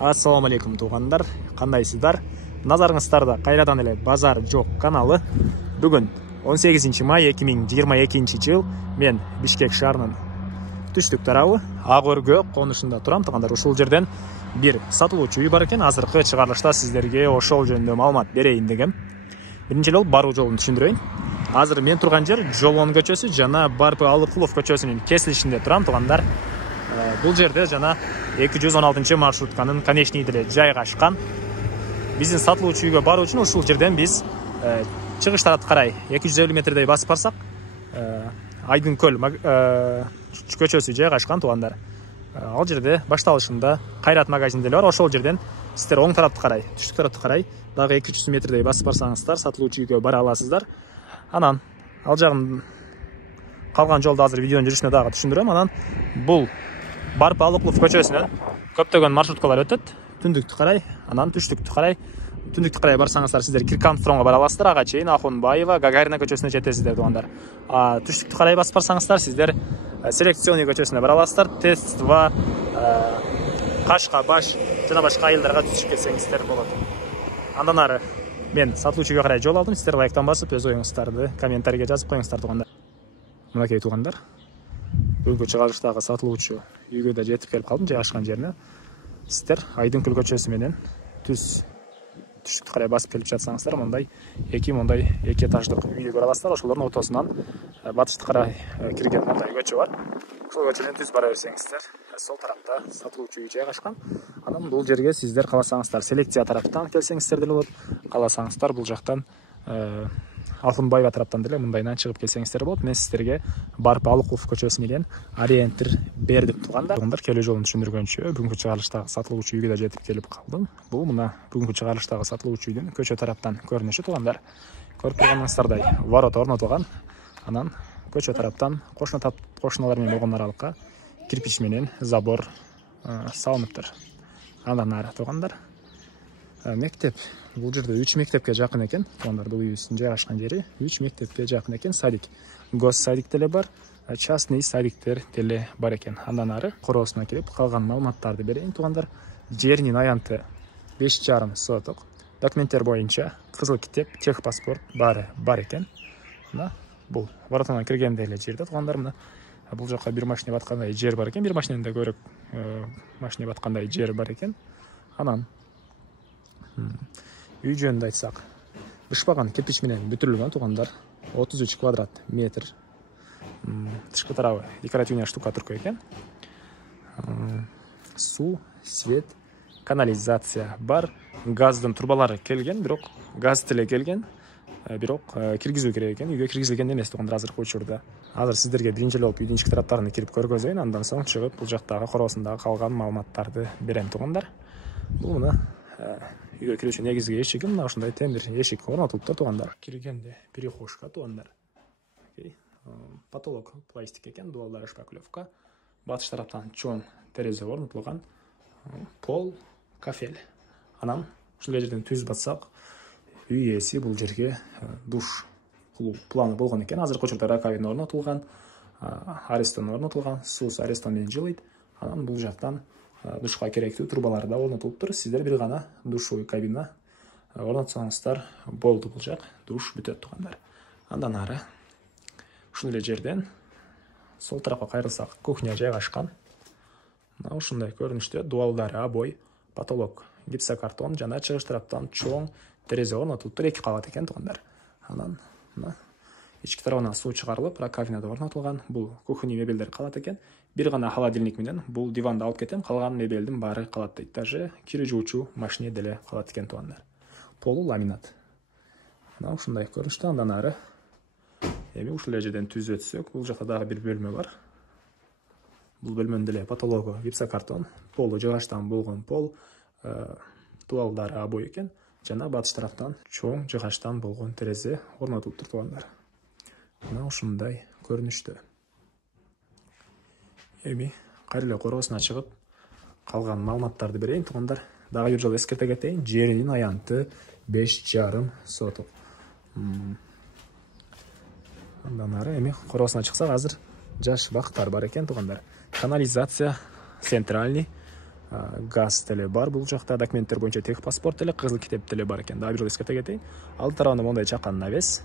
Ассаламу алейкум туғандар, қандайсыздар? Назарыңыздарда қайрадан эле Базар жоқ каналы. Бүгін 18 май 2022 жыл мен Бишкек шаарынын түштүк тарабы Ак Өргө конушунда турам туғандар. Ушул жерден бир сатылуучу үй бар экен. Азыркы чыгарылышта сиздерге ошол жөнүндө маалымат берейин дегем. Биринчи эле баруу жолун түшүндүрөйүн. Азыр мен турган жер Жолон көчөсү жана Барпы Алыкулов көчөсүнүн кесилишинде турам туғандар. Бул жерде жана 216 маршрутканын конечный деле жайгашкан. Биздин сатылуучу үйгө баруу үчүн ушул жерден биз чыгыш тарапты карай 250 метрдей басып барсак, Айдын көл көчөсү жайгашкан тугандар. Ал жерде башталышында Кайрат магазин деле бар. Ошол жерден сиздер оң тарапты карай, түштүк тарапты карай дагы 200 метрдей басып барсаңыздар сатылуучу үйгө бара аласыздар. Анан ал жагын калган жолду азыр видеонун жүрүшүнө дагы түшүндүрөм. Анан бул Барпы Алыкулов көчөсүнөн көптөгөн маршруткалар өтөт. Түндүктү карай, анан түштүктү карай. Түндүктү карай барсаңыздар сиздер Киркантфронго бара аласыздар. Ага чейин Ахунбаева, Гагарина көчөсүнө жетесиздер тугандар. Түштүктү карай басып барсаңыздар сиздер Селекционный көчөсүнө бара аласыздар. Тества, Кашка баш жана башка айылдарга түшүп кетсеңиздер болот. Андан ары мен сатылуучу үйгө карай жол алдым. Сиздер лайктан басып өз оюңуздарды комментарийге жазып коюңуздар тугандар. Мынакей тугандар. Бүгүнкү чыгарылыштагы сатылуучу үйгө да жетип келип калдым, жайгашкан жерине. Сиздер Айдын көл көчөсү менен түштүктү карай басып келип жатсаңыздар, мындай эки этаждык үйгө бара аласыздар. Ошолордун ортосунан батышты карай кирген мындай көчө бар. Ошол көчөдөн түз бара берсеңиздер, сол тарапта сатылуучу үй жайгашкан. Анан бул жерге сиздер кааласаңыздар селекция тараптан келсеңиздер деле болот. Кааласаңыздар бул жактан Алтынбаева тараптан деле мындайынан чыгып келсеңиздер болот. Мен сиздерге Барпы Алыкулов көчөсү менен ориентир бердим тугандар. Келүү жолун түшүндүргөнчө бүгүнкү чыгарылыштагы сатылуучу үйгө да жетип келип калдым. Бул мына бүгүнкү чыгарылыштагы сатылуучу үйдүн көчө тараптан көрүнүшү тугандар. Көрүп турганыңыздардай ворота орнотулган. Анан көчө тараптан кошуналар менен болгон аралыкка кирпич менен забор салыныптыр. Андан ары тугандар мектеп. Бул жерде 3 мектепке жакын экен. Тугандар бул үйүбүздүн жайгашкан жери 3 мектепке жакын экен. Садик, гос садик деле бар, частный садиктер деле бар экен. Андан ары короосуна кирип калган маалыматтарды берейин тугандар. Жеринин аянты 5,5 соток. Документтер боюнча кызыл китеп, техпаспорт баары бар экен. Мына бул воротадан киргенде эле жерде тугандар. Мына бул жакка бир машина баткандай жер бар экен. Бир машинанын да көрөк машина баткандай жер бар экен. Анан үй жөнүндө айтсак, бышпаган кирпич менен бүтүрүлгөн тугандар. 33 квадрат метр. Тышкы тарабы декоративный штукатурка экен. Суу, свет, канализация бар. Газдын трубалары келген, бирок газ теле келген. Бирок киргизүү керек экен. Үйгө киргизилген эмес тугандар азыркы учурда. Азыр сиздерге биринчи эле болуп үйдүн ички тараптарына кирип көргөзөйүн, андан соң чыгып бул жактагы короосундагы калган маалыматтарды берем тугандар. Бул мына үйгө кирүүчү негизги эшиги мына ушундай темир эшик орнотулуптур тугандар. Киргенде перехожка тугандар. Потолок пластик экен, дуалдары шпаклевка. Батыш тараптан чоң терезе орнотулган. Пол, кафель. Анан ушул жерден түз батсак, үй ээси бул жерге душ кылуу планы болгон экен. Азыркы учурда раковина орнотулган, арестон орнотулган, суус арестон менен жылыйт. Анан бул жактан душка керектүү трубалар да орнотулуптур. Сиздер бир гана душевой кабина орнотсоңуздар болду. Бул жак душ бүтөт тугандар. Андан ары ушул эле жерден сол тарапка кайрылсак кухня жайгашкан. Мына ушундай көрүнүштө дуалдары обой, потолок гипсокартон жана чыгыш тараптан чоң терезе орнотулуптур. 2 кабат экен тугандар. Анан мына ички тарабынан суу чыгарылып, раковина да орнотулган. Бул кухонный мебелдер калат экен. Бир гана холодильник менен бул диванды алып кетем, калган мебелдин баары калат дейт. Даже кири жуучу машина деле калат экен тугандар. Полу ламинат. Мына ушундай көрүнүштө. Андан ары эми ушул жерден түз өтсөк, бул жакта дагы бир бөлмө бар. Бул бөлмөнүн деле потологу гипсокартон, полу жыгачтан болгон пол, дуалдары обой экен. Жана батыш тараптан чоң жыгачтан болгон терезе орнотулуптур тугандар. Мына ушундай көрүнүштө. Эми кайра эле короосуна чыгып калган маалыматтарды берейин тугандар. Дагы бир жолу эскерте кетейин, жеринин аянты 5,5 соток. Андан ары эми короосуна чыксак, азыр жаш бактар бар экен тугандар. Канализация центральный, газ деле бар. Бул жакта документтер боюнча тех паспорт деле, кызыл китеп деле бар экен. Дагы бир жолу эскерте кетейин. Алды тарабында мондай чакан навес.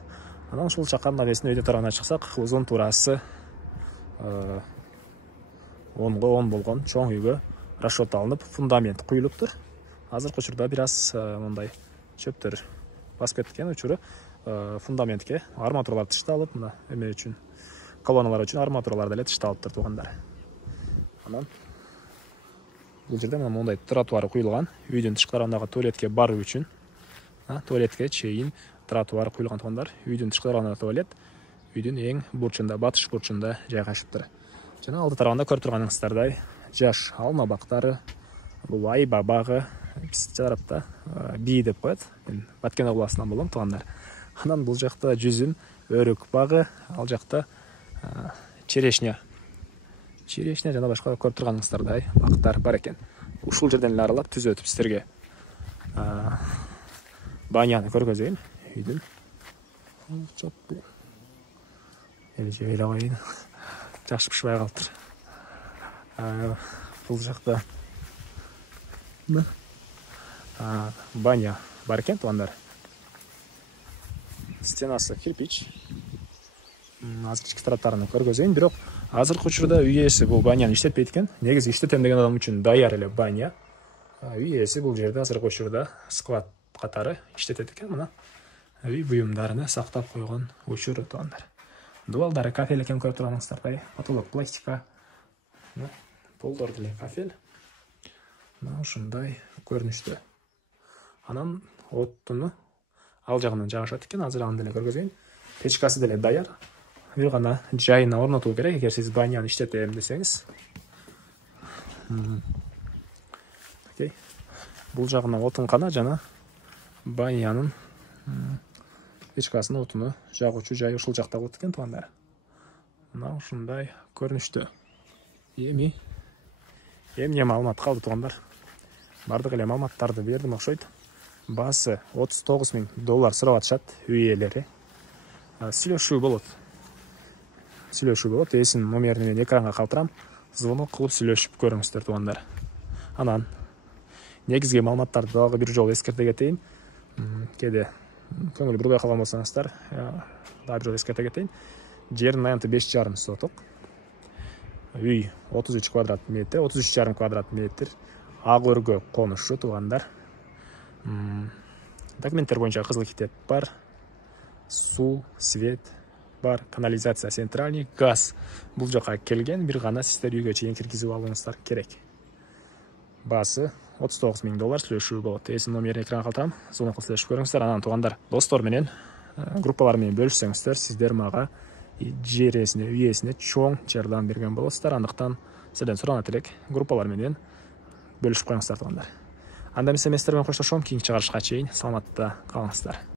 Анан ушул чакан навестин өйдө тарабына чыксак, узун турасы 10 болгон чоң үйгө расчет алынып, фундамент куюлуптур. Азыркы учурда бир аз мондай чөптөр басып кеткен учуру фундаментке арматуралар тышталып, мына эме үчүн, колонналар үчүн арматуралар деле тышталыптыр туугандар. Анан бул жерде мына мондай тротуар куюлган. Үйдүн тышкы тарабындагы туалетке баруу үчүн, туалетке чейин тротуар куюлган туугандар. Үйдүн тышкы тарабындагы туалет үйдүн эң бурчунда, батыш бурчунда жайгашыптыр. Жана алды тарабында көрүп турганыңыздардай жаш алма бактары, бул айба багы, биз тарапта бий деп коет. Мен Баткен областынан болом туугандар. Анан бул жакта жүзүм, өрүк багы, ал жакта черешня жана башка көрүп турганыңыздардай бактар бар экен. Ушул жерден эле аралап түз өтүп сиздерге баняны көргөзөйүн. Үйдүн чоп эле жей эле коеюн. Жакшы пышпай калыптыр. Бул жакта баня бар экен туугандар. Стенасы кирпич. Азыр ички тараптарын көргөзөйүн, бирок азыркы учурда үй ээси бул баняны иштетпейт экен. Негизи иштетем деген адам үчүн даяр эле баня. Үй ээси бул жерде азыркы учурда склад катары иштетет экен. Мына үй буюмдарын сактап койгон учуру туугандар. Дубалдары кафель экен көрүп турганыңыздардай. Потолок пластика. Полдор деле кафель. Мына ушундай көрүнүштө. Анан оттуну ал жагынан жагышат экен. Азыр аны деле көргөзөйүн. Печкасы деле даяр. Бир гана жайына орнотуу керек эгер сиз баняны иштетем десеңиз. Окей. Бул жагына отун кана жана банянын печкасынын отуну жагуучу жай ушул жакта болот экен туугандар. Мына ушундай көрүнүштө. Эмне маалымат калды туугандар? Бардык эле маалыматтарды бердим окшойт. Баасы $39,000 сурап атышат үй ээлери. Сүйлөшүү болот. Эсин номерин мен экранга калтырам. Звонок кылып сүйлөшүп көрүңүздөр туугандар. Анан негизги маалыматтарды дагы бир жолу эскерте кетейин. Кээде көңүл бурбай калган болсоңуздар, дагы бир жолу эскерте кетейин. Жердин аянты 5,5 соток. Үй 33 квадрат метр, 33,5 квадрат метр. Ак өргө конушу туугандар. Документтер боюнча кызыл китеп бар. Суу, свет бар, канализация центральный, газ бул жака келген, бир гана сиздер үйгө чейин киргизип алыңыздар керек. Баасы $39,000 сүйлөшүү болот. Эсин номерин экранга калтырам. Звонок кылып сүйлөшүп көрүңүздөр. Анан туугандар, достор менен, группалар менен бөлүшсөңүздөр, сиздер мага жер ээсине, үй ээсине чоң жардам берген болосуздар. Андыктан сиздерден суранат элек, группалар менен бөлүшүп коюңуздар туугандар. Анда эмесе мен сиздер менен коштошом. Кийинки чыгарышка чейин саламатта калыңыздар.